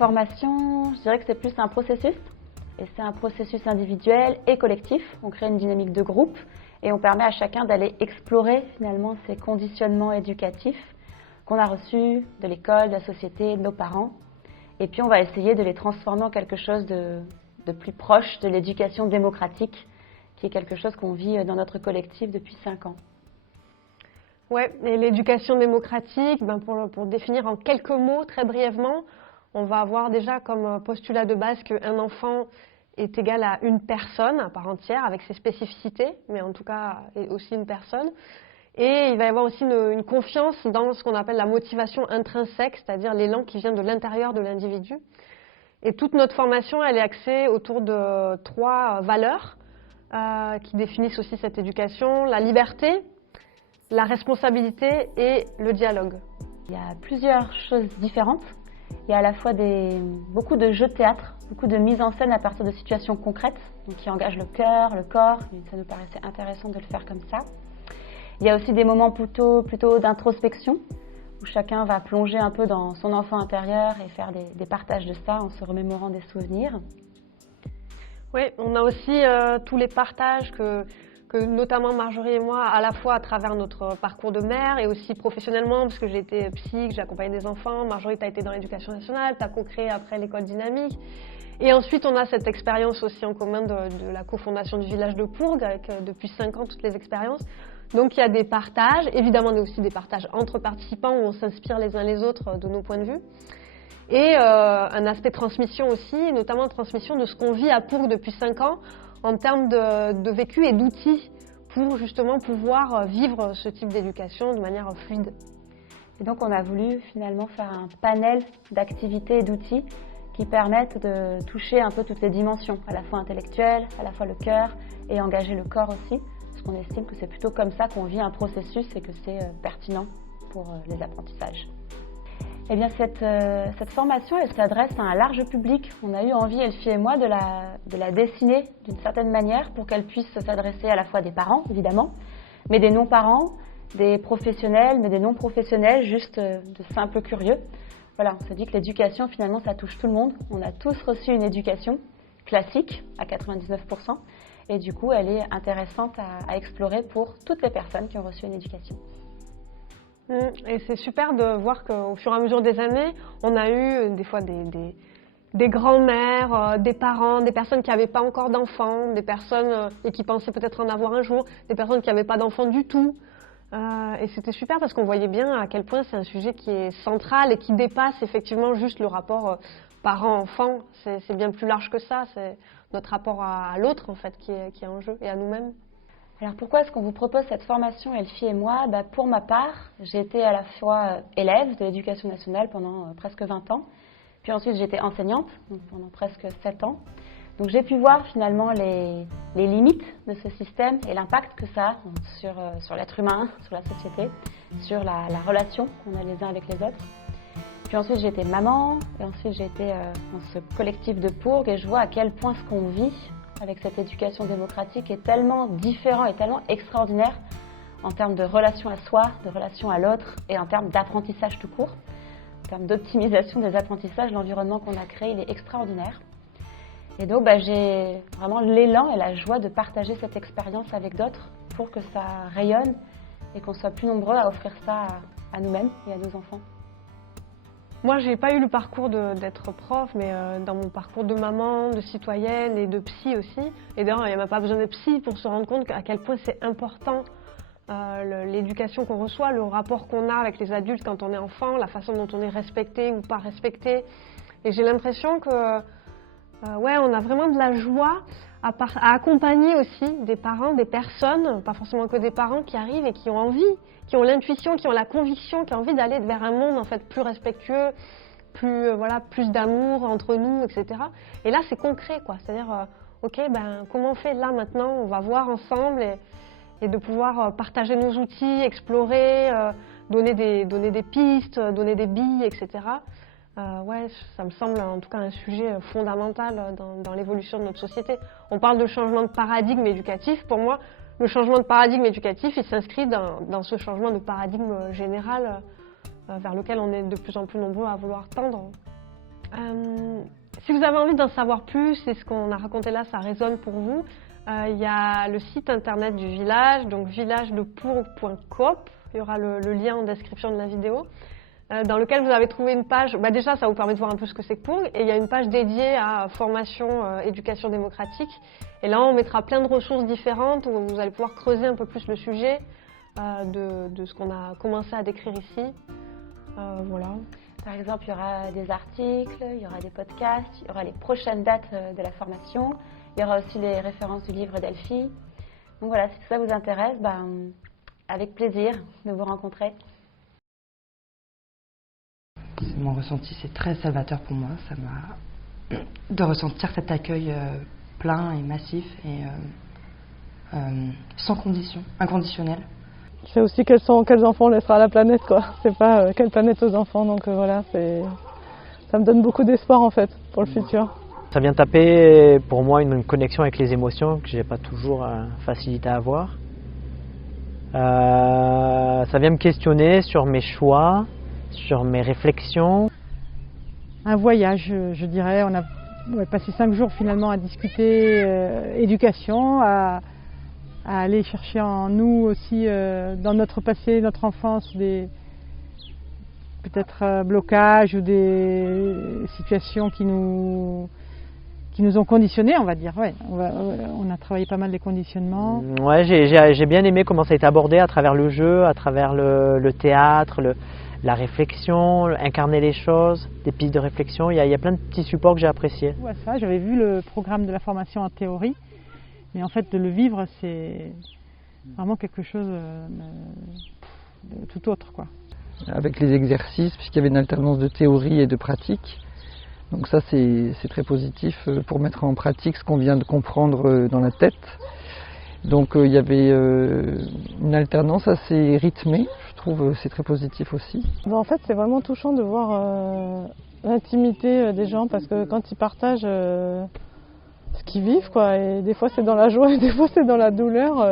formation, je dirais que c'est plus un processus. Et c'est un processus individuel et collectif. On crée une dynamique de groupe et on permet à chacun d'aller explorer finalement ces conditionnements éducatifs qu'on a reçus de l'école, de la société, de nos parents. Et puis on va essayer de les transformer en quelque chose de plus proche de l'éducation démocratique, qui est quelque chose qu'on vit dans notre collectif depuis 5 ans. Oui, et l'éducation démocratique, pour définir en quelques mots, très brièvement, on va avoir déjà comme postulat de base qu'un enfant est égal à une personne à part entière, avec ses spécificités, mais en tout cas est aussi une personne. Et il va y avoir aussi une confiance dans ce qu'on appelle la motivation intrinsèque, c'est-à-dire l'élan qui vient de l'intérieur de l'individu. Et toute notre formation, elle est axée autour de 3 valeurs qui définissent aussi cette éducation: la liberté, la responsabilité et le dialogue. Il y a plusieurs choses différentes. Il y a à la fois beaucoup de jeux de théâtre, beaucoup de mise en scène à partir de situations concrètes, donc qui engagent le cœur, le corps, et ça nous paraissait intéressant de le faire comme ça. Il y a aussi des moments plutôt d'introspection, où chacun va plonger un peu dans son enfant intérieur et faire des partages de ça en se remémorant des souvenirs. Oui, on a aussi tous les partages que notamment Marjorie et moi, à la fois à travers notre parcours de mère et aussi professionnellement, parce que j'ai été psy, que j'ai accompagné des enfants. Marjorie, tu as été dans l'éducation nationale, tu as co-créé après l'école dynamique. Et ensuite, on a cette expérience aussi en commun de la cofondation du village de Pourgues, avec depuis 5 ans toutes les expériences. Donc il y a des partages, évidemment il y a aussi des partages entre participants où on s'inspire les uns les autres de nos points de vue. Et un aspect transmission aussi, notamment transmission de ce qu'on vit à Pourgues depuis 5 ans, en termes de vécu et d'outils pour justement pouvoir vivre ce type d'éducation de manière fluide. Et donc on a voulu finalement faire un panel d'activités et d'outils qui permettent de toucher un peu toutes les dimensions, à la fois intellectuelle, à la fois le cœur et engager le corps aussi, parce qu'on estime que c'est plutôt comme ça qu'on vit un processus et que c'est pertinent pour les apprentissages. Eh bien, cette formation, elle s'adresse à un large public. On a eu envie, Elfie et moi, de la dessiner d'une certaine manière pour qu'elle puisse s'adresser à la fois des parents, évidemment, mais des non-parents, des professionnels, mais des non-professionnels, juste de simples curieux. Voilà, on s'est dit que l'éducation, finalement, ça touche tout le monde. On a tous reçu une éducation classique, à 99%, et du coup, elle est intéressante à explorer pour toutes les personnes qui ont reçu une éducation. Et c'est super de voir qu'au fur et à mesure des années, on a eu des fois des grands-mères, des parents, des personnes qui n'avaient pas encore d'enfants, des personnes et qui pensaient peut-être en avoir un jour, des personnes qui n'avaient pas d'enfants du tout. Et c'était super parce qu'on voyait bien à quel point c'est un sujet qui est central et qui dépasse effectivement juste le rapport parent-enfant. C'est bien plus large que ça, c'est notre rapport à l'autre en fait qui est en jeu et à nous-mêmes. Alors pourquoi est-ce qu'on vous propose cette formation, Elfie et moi? Pour ma part, j'ai été à la fois élève de l'éducation nationale pendant presque 20 ans, puis ensuite j'ai été enseignante donc pendant presque 7 ans. Donc j'ai pu voir finalement les limites de ce système et l'impact que ça a sur l'être humain, sur la société, sur la relation qu'on a les uns avec les autres. Puis ensuite j'ai été maman et ensuite j'ai été dans ce collectif de Pourgues et je vois à quel point ce qu'on vit avec cette éducation démocratique est tellement différent et tellement extraordinaire en termes de relation à soi, de relation à l'autre et en termes d'apprentissage tout court. En termes d'optimisation des apprentissages, l'environnement qu'on a créé, il est extraordinaire. Et donc j'ai vraiment l'élan et la joie de partager cette expérience avec d'autres pour que ça rayonne et qu'on soit plus nombreux à offrir ça à nous-mêmes et à nos enfants. Moi, j'ai pas eu le parcours d'être prof, mais dans mon parcours de maman, de citoyenne et de psy aussi. Et d'ailleurs, il n'y a même pas besoin de psy pour se rendre compte à quel point c'est important l'éducation qu'on reçoit, le rapport qu'on a avec les adultes quand on est enfant, la façon dont on est respecté ou pas respecté. Et j'ai l'impression que, on a vraiment de la joie à accompagner aussi des parents, des personnes, pas forcément que des parents qui arrivent et qui ont envie, qui ont l'intuition, qui ont la conviction, qui ont envie d'aller vers un monde en fait plus respectueux, plus d'amour entre nous, etc. Et là, c'est concret, quoi. C'est-à-dire, comment on fait là maintenant? On va voir ensemble et de pouvoir partager nos outils, explorer, donner des pistes, donner des billes, etc. Ça me semble en tout cas un sujet fondamental dans l'évolution de notre société. On parle de changement de paradigme éducatif. Pour moi, le changement de paradigme éducatif, il s'inscrit dans ce changement de paradigme général vers lequel on est de plus en plus nombreux à vouloir tendre. Si vous avez envie d'en savoir plus et ce qu'on a raconté là, ça résonne pour vous, il y a le site internet du village, donc villagedepourg.coop. Il y aura le lien en description de la vidéo, dans lequel vous avez trouvé une page. Déjà, ça vous permet de voir un peu ce que c'est que Pourg. Et il y a une page dédiée à formation, éducation démocratique. Et là, on mettra plein de ressources différentes où vous allez pouvoir creuser un peu plus le sujet de ce qu'on a commencé à décrire ici. Voilà. Par exemple, il y aura des articles, il y aura des podcasts, il y aura les prochaines dates de la formation, il y aura aussi les références du livre d'Elfie. Donc voilà, si tout ça vous intéresse, avec plaisir de vous rencontrer. Mon ressenti, c'est très salvateur pour moi. Ça m'a de ressentir cet accueil plein et massif et sans condition, inconditionnel. C'est aussi quels enfants on laissera à la planète, quoi. C'est pas quelle planète aux enfants, donc voilà, ça me donne beaucoup d'espoir en fait pour le futur. Ça vient taper pour moi une connexion avec les émotions que j'ai pas toujours facilité à avoir. Ça vient me questionner sur mes choix, sur mes réflexions. Un voyage, je dirais. On a passé 5 jours finalement à discuter éducation, à aller chercher en nous aussi, dans notre passé, notre enfance, des peut-être blocages ou des situations qui nous ont conditionnés, on va dire. Ouais, on a travaillé pas mal les conditionnements. Ouais, j'ai bien aimé comment ça a été abordé à travers le jeu, à travers le théâtre, la réflexion, incarner les choses, des pistes de réflexion. Il y a plein de petits supports que j'ai appréciés. Ouais, ça, j'avais vu le programme de la formation en théorie. Mais en fait, de le vivre, c'est vraiment quelque chose de tout autre, quoi. Avec les exercices, puisqu'il y avait une alternance de théorie et de pratique. Donc ça, c'est très positif pour mettre en pratique ce qu'on vient de comprendre dans la tête. Donc il y avait une alternance assez rythmée, je trouve c'est très positif aussi. En fait, c'est vraiment touchant de voir l'intimité des gens, parce que quand ils partagent ce qu'ils vivent, quoi, et des fois c'est dans la joie et des fois c'est dans la douleur,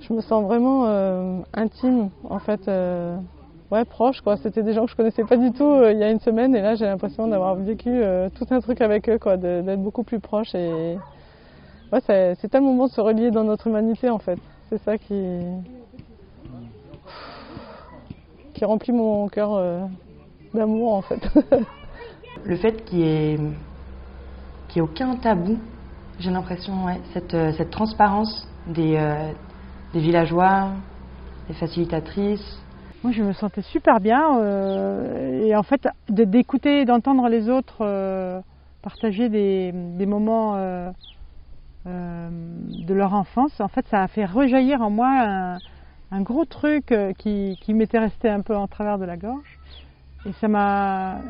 je me sens vraiment intime, en fait, proche, quoi. C'était des gens que je connaissais pas du tout il y a une semaine, et là j'ai l'impression d'avoir vécu tout un truc avec eux, quoi, d'être beaucoup plus proche, et ouais, c'est tellement bon de se relier dans notre humanité, en fait. C'est ça qui remplit mon cœur d'amour, en fait. Le fait qu'il y ait aucun tabou, j'ai l'impression, ouais, cette transparence des villageois, des facilitatrices. Moi, je me sentais super bien et en fait, d'écouter, d'entendre les autres partager des moments de leur enfance, en fait, ça a fait rejaillir en moi un gros truc qui m'était resté un peu en travers de la gorge, et ça m'a...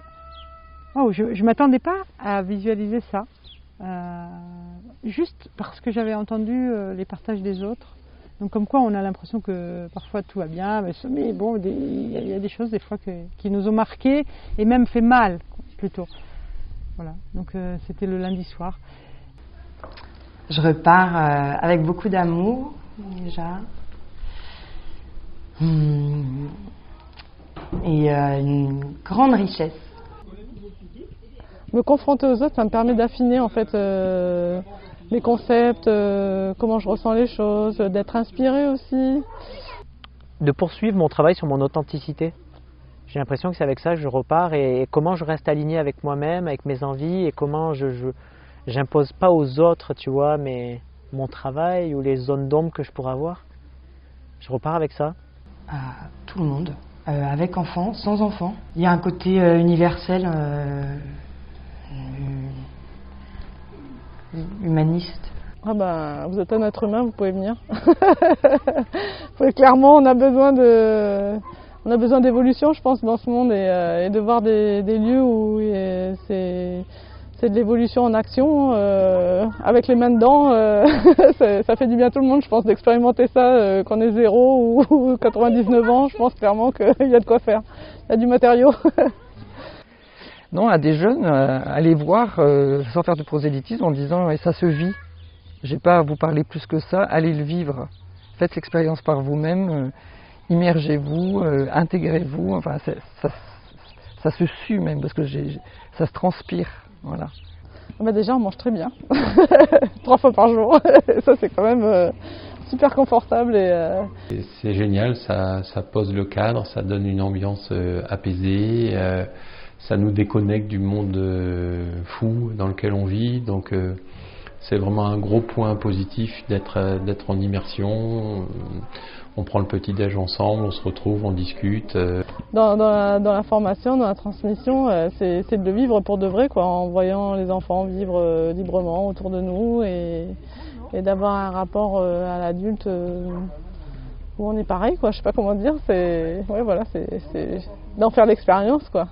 Oh, je m'attendais pas à visualiser ça, juste parce que j'avais entendu les partages des autres. Donc comme quoi on a l'impression que parfois tout va bien, mais bon, il y a des choses des fois qui nous ont marqués et même fait mal plutôt. Voilà, donc c'était le lundi soir. Je repars avec beaucoup d'amour déjà. Et une grande richesse. Me confronter aux autres, ça me permet d'affiner en fait les concepts, comment je ressens les choses, d'être inspirée aussi. De poursuivre mon travail sur mon authenticité. J'ai l'impression que c'est avec ça que je repars, et comment je reste aligné avec moi-même, avec mes envies, et comment j'impose pas aux autres, tu vois, mon travail ou les zones d'ombre que je pourrais avoir. Je repars avec ça. À tout le monde, avec enfants, sans enfants. Il y a un côté universel, humaniste. Ah ben, vous êtes un être humain, vous pouvez venir. Clairement, on a besoin d'évolution, je pense, dans ce monde, et de voir des lieux où c'est de l'évolution en action, avec les mains dedans. Ça fait du bien à tout le monde, je pense, d'expérimenter ça, qu'on ait 0 ou 99 ans. Je pense clairement qu'il y a de quoi faire. Il y a du matériau. Non, à des jeunes, allez voir, sans faire de prosélytisme, en disant « ça se vit ». J'ai pas à vous parler plus que ça, allez le vivre. Faites l'expérience par vous-même, immergez-vous, intégrez-vous. Enfin, ça ça se sue même, parce que ça se transpire. Voilà. Bah déjà, on mange très bien, 3 fois par jour. Ça, c'est quand même super confortable. Et c'est génial, ça pose le cadre, ça donne une ambiance apaisée, ça nous déconnecte du monde fou dans lequel on vit. Donc c'est vraiment un gros point positif d'être en immersion. On prend le petit-déj ensemble, on se retrouve, on discute. Dans la formation, dans la transmission, c'est de le vivre pour de vrai, quoi, en voyant les enfants vivre librement autour de nous et d'avoir un rapport à l'adulte où on est pareil, quoi. Je sais pas comment dire, c'est d'en faire l'expérience, quoi.